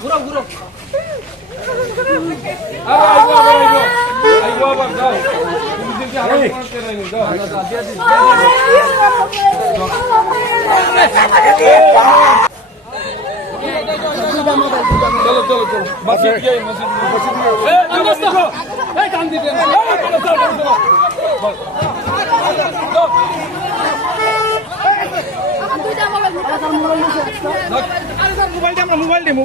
ঘুরো ঘুরো চলো চলো চলো মসজিদ গিয়ে মসজিদ কান দিতে মোবাইল দিব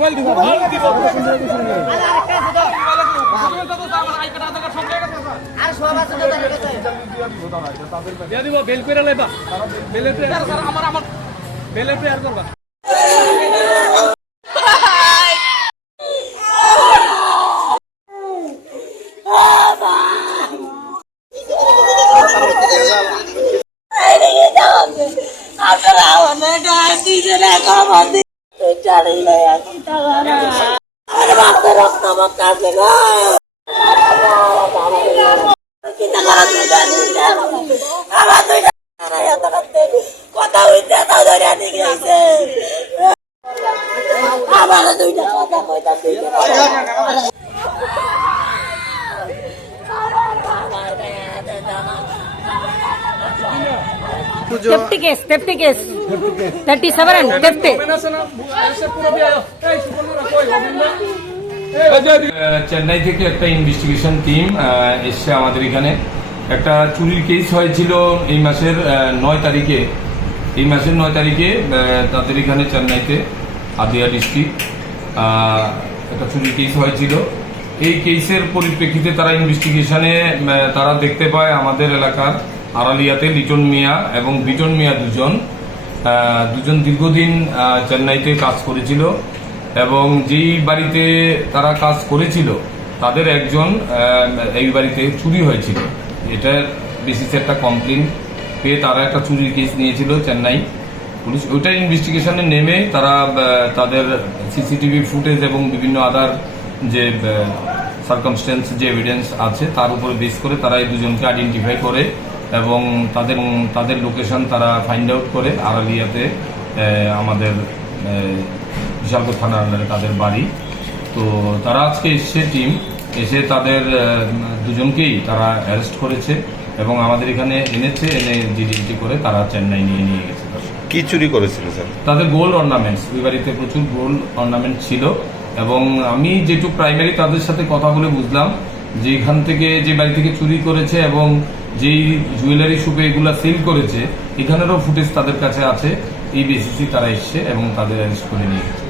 বেল করে লেবা বেলের আমার বেলের প্রেয়ার করবা কথা হইতে ধরে নিয়ে গেছে আমার দুইটা কথা কইতা सेफ्टी केस 37 and 50 চেন্নাই থেকে একটা ইনভেস্টিগেশন টিম এসছে আমাদের এখানে। একটা চুরির কেস হয়েছিল এই মাসের 9 তারিখে। এই মাসের 9 তারিখে তাদের এখানে চেন্নাইতে আদিয়া ডিস্ট্রিক্ট একটা চুরির কেস হয়েছিল। এই কেসের পরিপ্রেক্ষিতে তারা ইনভেস্টিগেশনে তারা দেখতে পায় আমাদের এলাকার আড়ালিয়াতে লিটন মিয়া এবং বিটন মিয়া দুজন দীর্ঘদিন চেন্নাইতে কাজ করেছিল এবং যেই বাড়িতে তারা কাজ করেছিল তাদের একজন এই বাড়িতে চুরি হয়েছিল। এটার বেসিসে একটা কমপ্লেন পেয়ে তারা একটা চুরির কেস নিয়েছিল চেন্নাই পুলিশ। ওইটার ইনভেস্টিগেশনে নেমে তারা তাদের সিসিটিভি ফুটেজ এবং বিভিন্ন আদার যে সার্কামস্টেন্স যে এভিডেন্স আছে তার উপরে বেস করে তারা এই দুজনকে আইডেন্টিফাই করে এবং তাদের লোকেশন তারা ফাইন্ড আউট করে আড়ালিয়াতে আমাদের বিশালগড় থানার আন্ডারে তাদের বাড়ি। তো তারা আজকে এসছে টিম এসে তাদের দুজনকেই তারা অ্যারেস্ট করেছে এবং আমাদের এখানে এনেছে, এনে জিডি করে তারা চেন্নাই নিয়ে গেছে। কি চুরি করেছিল স্যার? তাদের গোল্ড অর্নামেন্টস, ওই বাড়িতে প্রচুর গোল্ড অর্নামেন্ট ছিল এবং আমি যেটুকু প্রাইমারি তাদের সাথে কথা বলে বুঝলাম যে এখান থেকে যে বাড়ি থেকে চুরি করেছে এবং যেই জুয়েলারি শপে এগুলা সেল করেছে এখানেরও ফুটেজ তাদের কাছে আছে। এই বেসিসে তারা এসছে এবং তাদের অ্যারেস্ট করে নিয়ে গেছে।